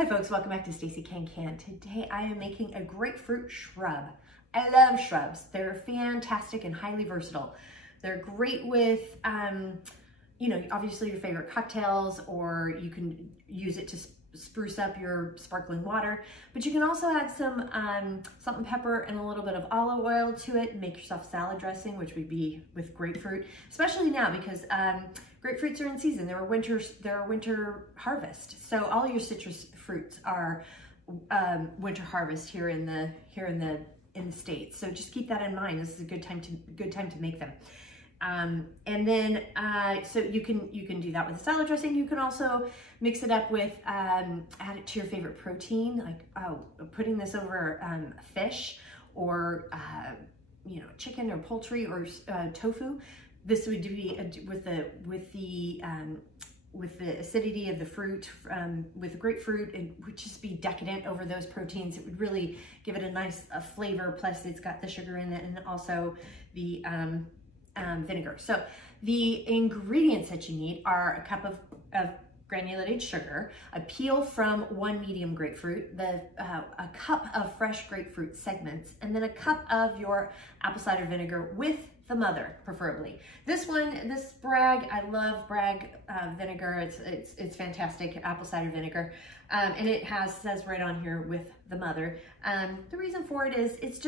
Hi folks, welcome back to Stacey Can. Today I am making a grapefruit shrub. I love shrubs. They're fantastic and highly versatile. They're great with, you know, obviously your favorite cocktails, or you can use it to spruce up your sparkling water, but you can also add some salt and pepper and a little bit of olive oil to it and make yourself salad dressing, which would be with grapefruit, especially now because grapefruits are in season. They're a winter harvest. So all your citrus fruits are winter harvest here in the States. So just keep that in mind. This is a good time to make them. And then, so you can do that with a salad dressing. You can also mix it up with, add it to your favorite protein, like, putting this over, fish or, you know, chicken or poultry or, tofu. This would be with the acidity of the fruit, with the grapefruit, it would just be decadent over those proteins. It would really give it a nice flavor. Plus it's got the sugar in it and also the, vinegar. So the ingredients that you need are a cup of granulated sugar, a peel from one medium grapefruit, a cup of fresh grapefruit segments, and then a cup of your apple cider vinegar with the Muddler, preferably. This Bragg, I love Bragg vinegar. It's fantastic, apple cider vinegar, and it says right on here with the Muddler. The reason for it is it's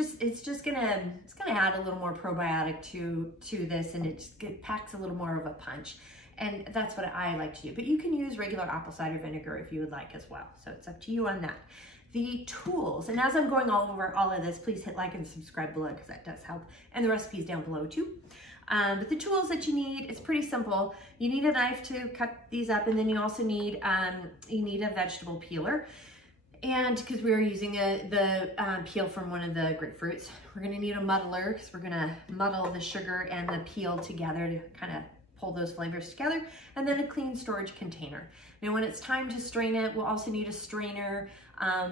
gonna add a little more probiotic to this, and it packs a little more of a punch. And that's what I like to do. But you can use regular apple cider vinegar if you would like as well. So it's up to you on that. The tools, and as I'm going all over all of this, please hit like and subscribe below because that does help. And the recipe's down below too. But the tools that you need, it's pretty simple. You need a knife to cut these up, and then you also need a vegetable peeler. And because we are using the peel from one of the grapefruits, we're gonna need a muddler because we're gonna muddle the sugar and the peel together to kind of pull those flavors together, and then a clean storage container. Now when it's time to strain it, we'll also need a strainer,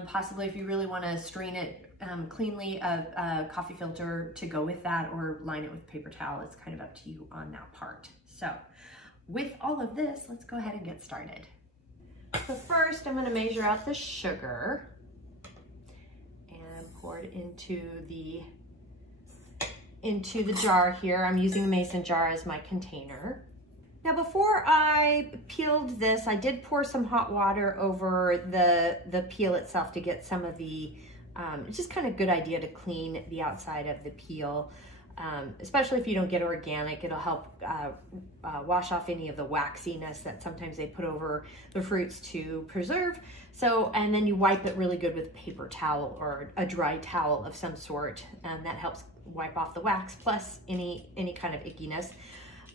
possibly if you really want to strain it cleanly, a coffee filter to go with that, or line it with paper towel. It's kind of up to you on that part. So with all of this, let's go ahead and get started. So first I'm going to measure out the sugar and pour it into the jar here. I'm using a mason jar as my container. Now before I peeled this, I did pour some hot water over the peel itself to get some of the, it's just kind of a good idea to clean the outside of the peel, especially if you don't get organic. It'll help wash off any of the waxiness that sometimes they put over the fruits to preserve. So, and then you wipe it really good with a paper towel or a dry towel of some sort, and that helps wipe off the wax plus any kind of ickiness.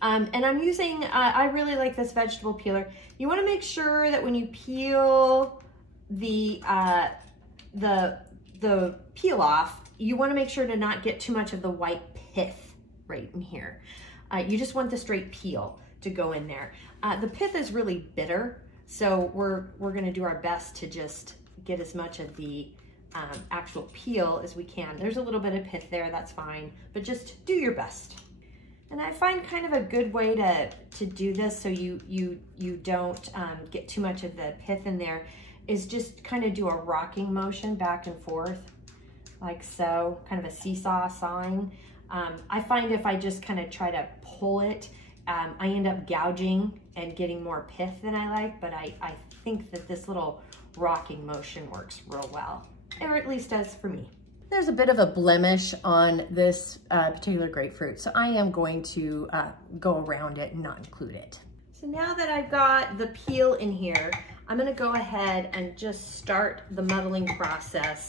And I'm using, I really like this vegetable peeler. You want to make sure that when you peel the peel off, you want to make sure to not get too much of the white pith right in here. You just want the straight peel to go in there. The pith is really bitter, so we're going to do our best to just get as much of the actual peel as we can. There's a little bit of pith there, that's fine, but just do your best. And I find kind of a good way to do this so you don't get too much of the pith in there is just kind of do a rocking motion back and forth like so, kind of a seesaw sawing. I find if I just kind of try to pull it, I end up gouging and getting more pith than I like, but I think that this little rocking motion works real well, or at least does for me. There's a bit of a blemish on this particular grapefruit, so I am going to go around it and not include it. So now that I've got the peel in here, I'm gonna go ahead and just start the muddling process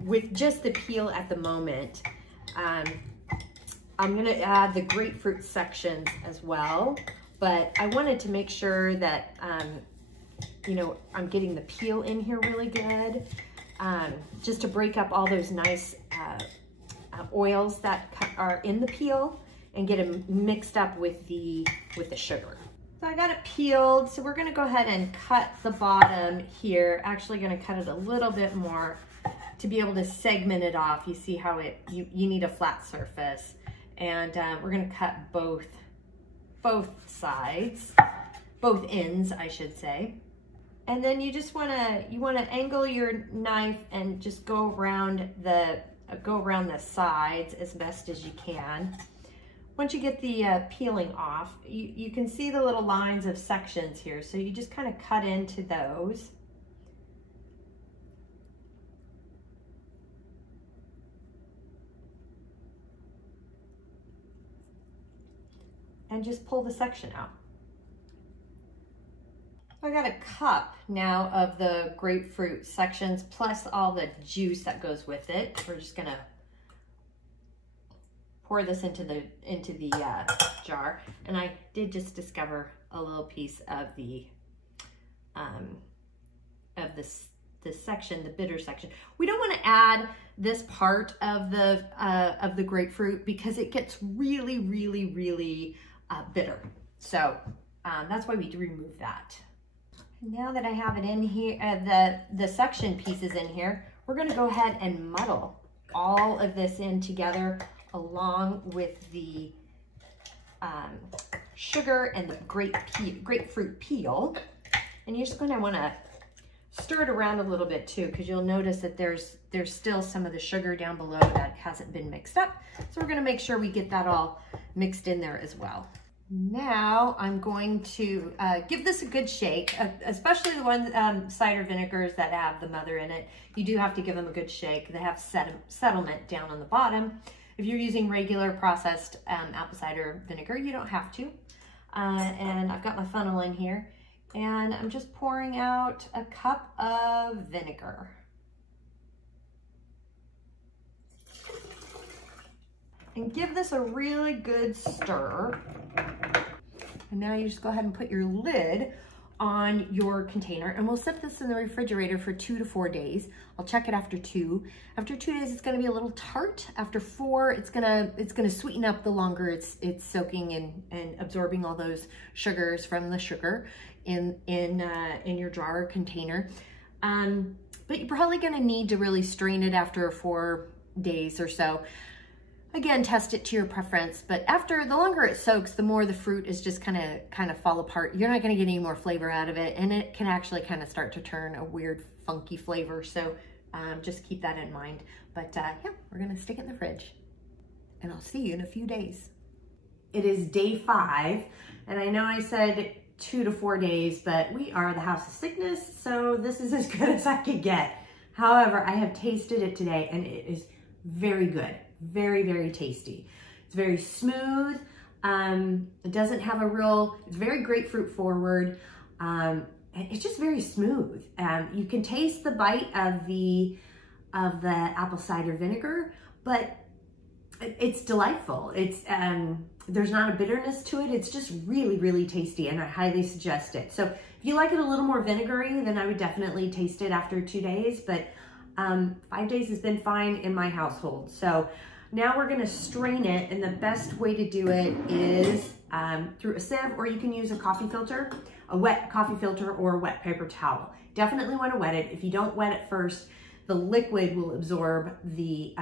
with just the peel at the moment. I'm gonna add the grapefruit sections as well, but I wanted to make sure that, you know, I'm getting the peel in here really good. Just to break up all those nice oils that are in the peel and get them mixed up with the sugar. So I got it peeled, so we're gonna go ahead and cut the bottom here. Actually gonna cut it a little bit more to be able to segment it off. You see how you need a flat surface. And we're gonna cut both sides, both ends, I should say. And then you just you wanna angle your knife and just go around the sides as best as you can. Once you get the peeling off, you can see the little lines of sections here. So you just kind of cut into those. And just pull the section out. I got a cup now of the grapefruit sections plus all the juice that goes with it. We're just gonna pour this into the jar, and I did just discover a little piece of the section, the bitter section. We don't want to add this part of the grapefruit because it gets really bitter. So that's why we remove that. Now that I have it in here, the section pieces in here, we're going to go ahead and muddle all of this in together along with the sugar and the grapefruit peel. And you're just going to want to stir it around a little bit too, because you'll notice that there's still some of the sugar down below that hasn't been mixed up. So we're going to make sure we get that all mixed in there as well. Now I'm going to give this a good shake, especially the ones cider vinegars that have the mother in it. You do have to give them a good shake. They have settlement down on the bottom. If you're using regular processed apple cider vinegar, you don't have to. And I've got my funnel in here, and I'm just pouring out a cup of vinegar. And give this a really good stir. And now you just go ahead and put your lid on your container, and we'll set this in the refrigerator for 2 to 4 days. I'll check it after 2. After 2 days, it's gonna be a little tart. After 4, it's gonna sweeten up the longer it's soaking and absorbing all those sugars from the sugar in your jar or container. But you're probably gonna need to really strain it after 4 days or so. Again, test it to your preference, but after the longer it soaks, the more the fruit is just kind of fall apart. You're not going to get any more flavor out of it, and it can actually kind of start to turn a weird, funky flavor. So just keep that in mind. But yeah, we're going to stick it in the fridge, and I'll see you in a few days. It is day 5, and I know I said 2 to 4 days, but we are the house of sickness, so this is as good as I could get. However, I have tasted it today, and it is very good. Very tasty. It's very smooth. It doesn't have it's very grapefruit forward. It's just very smooth. You can taste the bite of the apple cider vinegar, but it's delightful. There's not a bitterness to it. It's just really tasty, and I highly suggest it. So if you like it a little more vinegary, then I would definitely taste it after 2 days, but 5 days has been fine in my household. So now we're gonna strain it, and the best way to do it is through a sieve, or you can use a coffee filter, a wet coffee filter or a wet paper towel. Definitely wanna wet it. If you don't wet it first, the liquid will absorb or the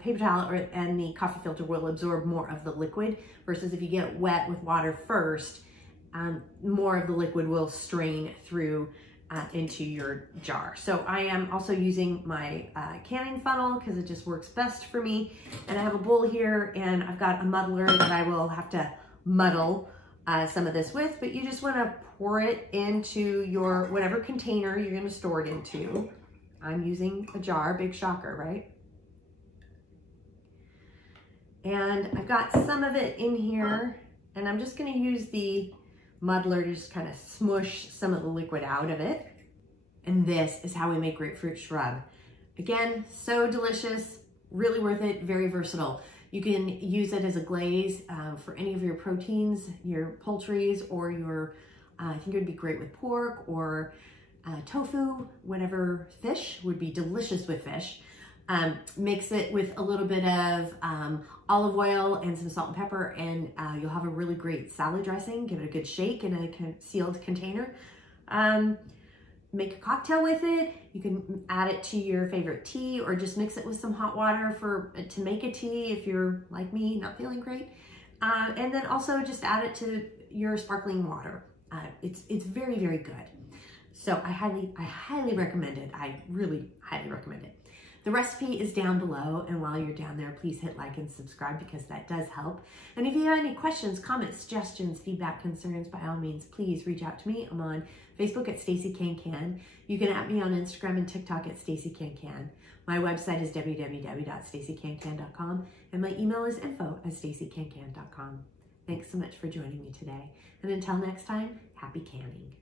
paper towel and the coffee filter will absorb more of the liquid, versus if you get it wet with water first, more of the liquid will strain through into your jar. So I am also using my canning funnel because it just works best for me. And I have a bowl here, and I've got a muddler that I will have to muddle some of this with, but you just want to pour it into your whatever container you're going to store it into. I'm using a jar, big shocker, right? And I've got some of it in here, and I'm just going to use the muddler to just kind of smush some of the liquid out of it. And this is how we make grapefruit shrub. Again, so delicious, really worth it, very versatile. You can use it as a glaze for any of your proteins, your poultries, or your, I think it would be great with pork or tofu, whatever. Fish would be delicious with fish. Mix it with a little bit of olive oil and some salt and pepper, and you'll have a really great salad dressing. Give it a good shake in a sealed container. Make a cocktail with it. You can add it to your favorite tea, or just mix it with some hot water to make a tea if you're like me, not feeling great. And then also just add it to your sparkling water. It's very good. So I highly recommend it. I really highly recommend it. The recipe is down below, and while you're down there, please hit like and subscribe because that does help. And if you have any questions, comments, suggestions, feedback, concerns, by all means, please reach out to me. I'm on Facebook at Stacey Can. You can at me on Instagram and TikTok at Stacey Can. My website is www.staceycancan.com, and my email is info@staceycancan.com. Thanks so much for joining me today. And until next time, happy canning.